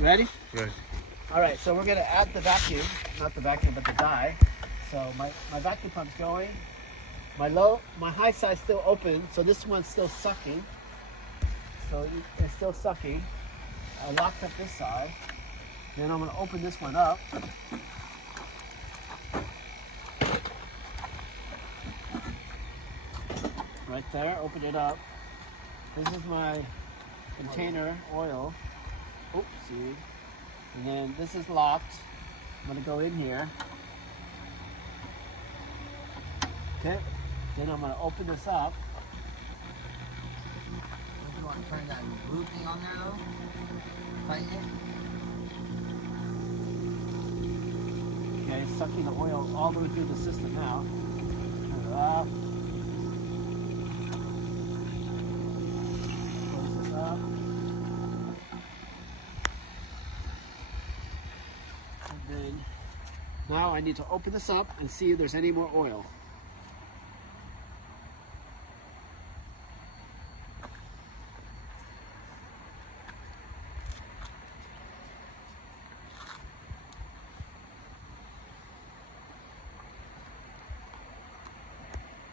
Ready? Ready. All right, so we're gonna add the vacuum, not the vacuum, but the dye. So my vacuum pump's going. My high side's still open, so this one's still sucking. So it's still sucking. I locked up this side. Then I'm gonna open this one up. Right there, open it up. This is my container oil. Oopsie. And then this is locked. I'm gonna go in here. Okay. Then I'm gonna open this up. You want to turn that blue thing on there though? Tighten it. Okay, sucking the oil all the way through the system now. Turn it off. Close this up. And then now I need to open this up and see if there's any more oil.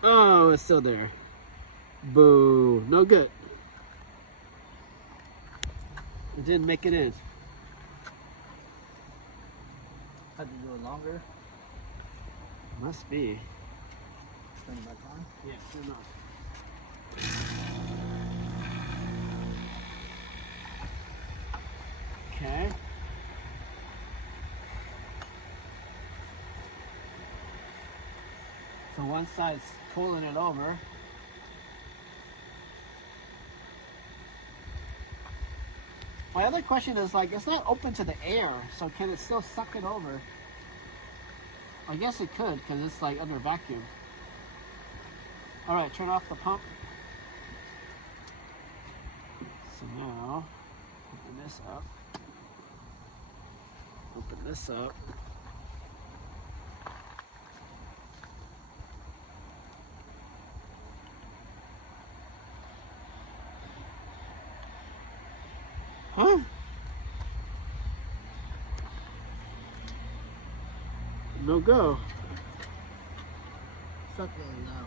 Oh, it's still there. Boo. No good. It didn't make it in. Had to do it longer. Must be. Turn it back on. Yeah, turn off. Okay. So one side's pulling it over. My other question is, like, it's not open to the air, so can it still suck it over? I guess it could, because it's like under vacuum. All right, turn off the pump. So now, open this up. Open this up. Huh? No go. Suck it out.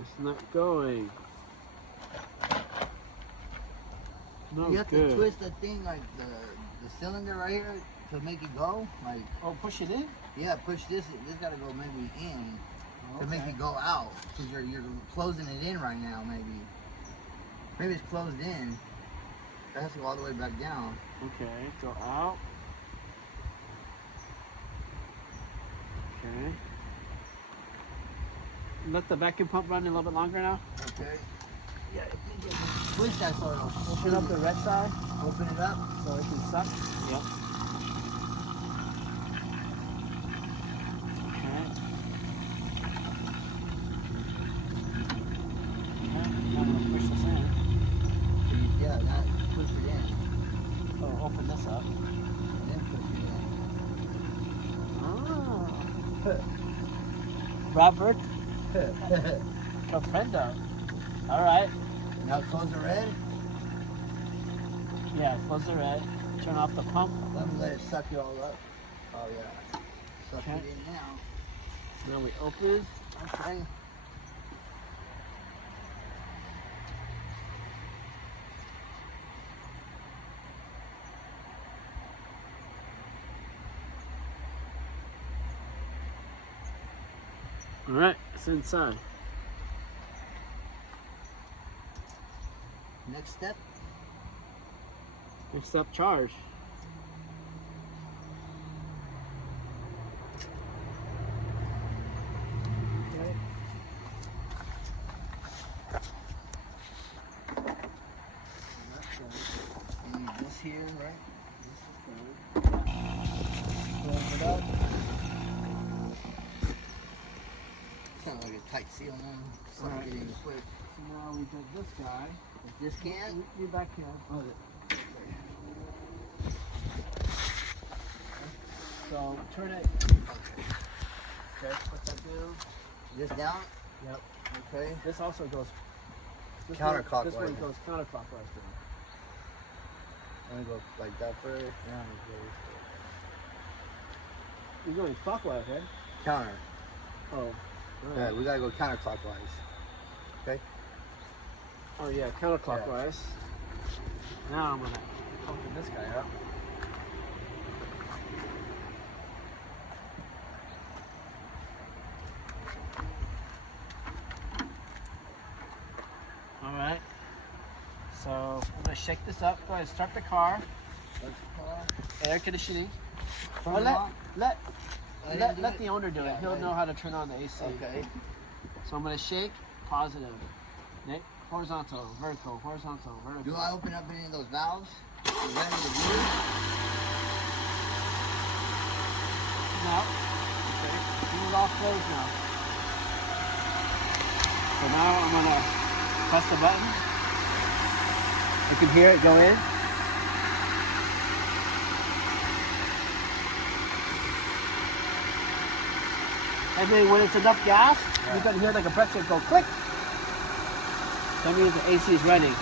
It's not going. No You have good. to twist the thing like the cylinder right here to make it go. Like, Oh, push it in? yeah, push this. This got to go maybe in to make Okay. it go out. Cause you're closing it in right now. Maybe it's closed in. It has to go all the way back down. Okay, go out. Okay. Let the vacuum pump run a little bit longer now. Okay. Yeah, I think you can twist that so it'll Open up the red side open it up. so it can suck. Yep. Okay. Okay, now I'm gonna push this in. Yeah, that push it in. Oh, open this up. And then push it in. Oh. Robert Comprendo. All right. Now close the red. Yeah, close the red. Turn off the pump. Let me let it suck it all up. Oh yeah. Suck Okay. it in now. Now we open. Okay. All right, it's inside. Next step. Next up, charge. Okay. You need this here, right? This is good. Close it up. It's not like a tight seal now. Suck Alright. it in quick. So now we did this guy. With this can. You back here. Oh, So turn it. Okay, put that down. This down? Yep. Okay. This also goes Counterclockwise. This one goes counterclockwise down. I'm gonna go like that first. Yeah, You're going clockwise, right? counter. Oh. Yeah, Right. we gotta go counterclockwise. Okay. Oh yeah, counterclockwise. Now I'm gonna open this guy up. All right. So I'm gonna shake this up. Go ahead, start the car. Air conditioning. Turn Well, it on. let do let it? the owner do it. Yeah, He'll right. know how to turn on the AC. Okay. So I'm gonna shake, positive. Nick, horizontal, vertical, horizontal, vertical. Do I open up any of those valves? Is that in the view? No. Okay. This is all closed now. So now I'm gonna press the button. You can hear it go in. And then when it's enough gas, you're gonna hear the compressor go click. That means the AC is running.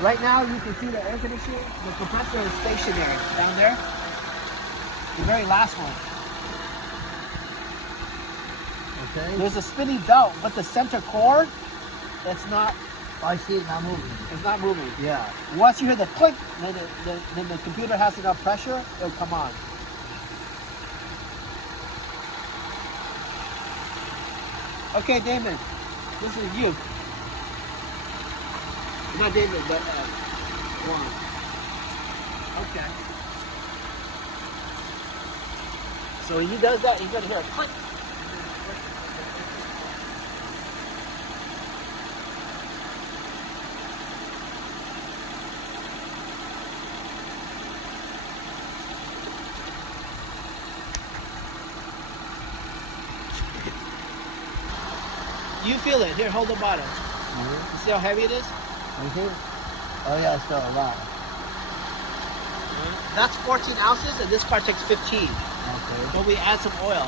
Right now you can see the air conditioning, the compressor is stationary down there. The very last one. Okay. There's a spinning belt, but the center core, it's not I see it not moving. it's not moving. Yeah. Once you hear the click, then the computer has enough pressure, it'll come on. Okay, Damon, this is you. Not Damon, but Juan. Okay. So when he does that, you're gonna hear a click. You feel it. Here, hold the bottom. You see how heavy it is? Okay. Oh yeah, it's still a lot. That's 14 ounces, and this car takes 15. Okay. But we add some oil.